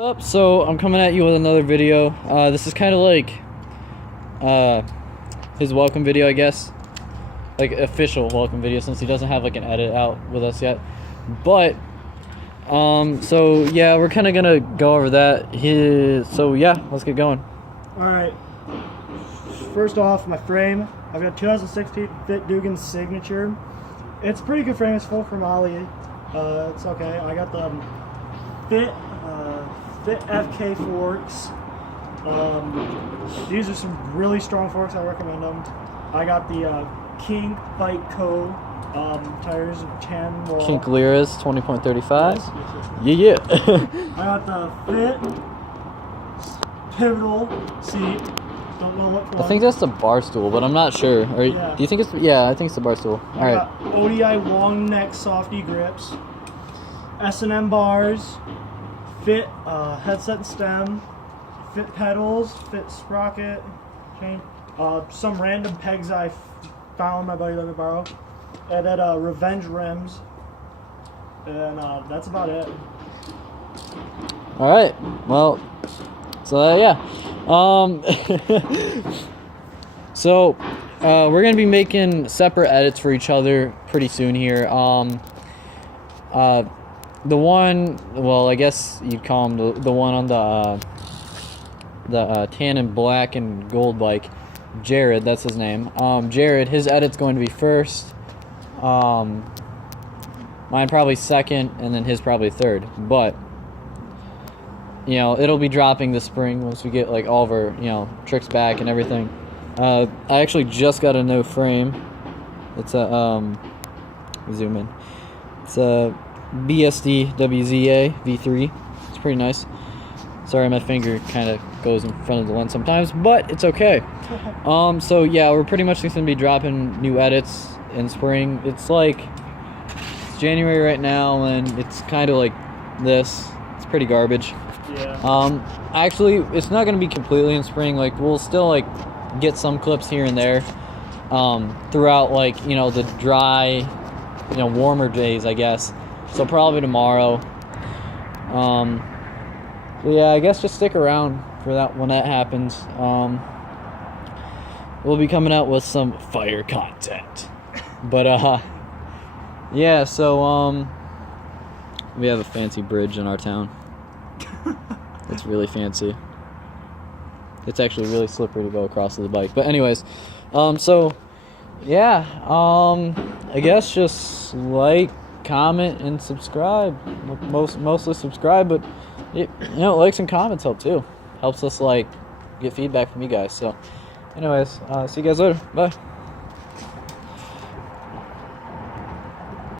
What's up? So I'm coming at you with another video. This is kind of like his welcome video, I guess, like official welcome video, since he doesn't have like an edit out with us yet. But so yeah, we're kind of gonna go over that. So yeah, let's get going. All right. First off, my frame. I've got 2016 Fit Dugan Signature. It's a pretty good frame. It's full chromoly. It's okay. I got the Fit FK forks. These are some really strong forks. I recommend them. I got the King Bike Co. Tires, 10 wall. Kink Lyras 20.35. Yes. Yeah. I got the Fit Pivotal seat. Don't know what one. I think that's the bar stool, but I'm not sure. Yeah. Do you think it's? Yeah, I think it's the bar stool. All right. ODI long neck softy grips. S&M bars. Fit headset and stem. Fit pedals. Fit sprocket chain. Some random pegs I found my buddy let me borrow. And then Revenge rims. And that's about it. All right. Well. So yeah. So we're gonna be making separate edits for each other pretty soon here. The one, well, I guess you'd call him the one on the tan and black and gold bike, Jared, that's his name. Jared, his edit's going to be first. Mine probably second, and then his probably third. But you know, it'll be dropping this spring once we get like all of our, you know, tricks back and everything. I actually just got a new frame. It's a zoom in. It's a BSD WZA V3. It's pretty nice. Sorry, my finger kind of goes in front of the lens sometimes, but it's okay. So yeah, we're pretty much just gonna be dropping new edits in spring. It's like it's January right now, and it's kind of like this. It's pretty garbage. Yeah. Actually, it's not gonna be completely in spring. Like, we'll still like get some clips here and there throughout, like, you know, the dry, you know, warmer days, I guess. So probably tomorrow. But yeah, I guess just stick around for that when that happens. We'll be coming out with some fire content. But yeah, so we have a fancy bridge in our town. It's really fancy. It's actually really slippery to go across with the bike. But anyways, so yeah, I guess just like, comment, and subscribe. Mostly subscribe, but you know, likes and comments help too. Helps us like get feedback from you guys. So anyways, see you guys later. Bye.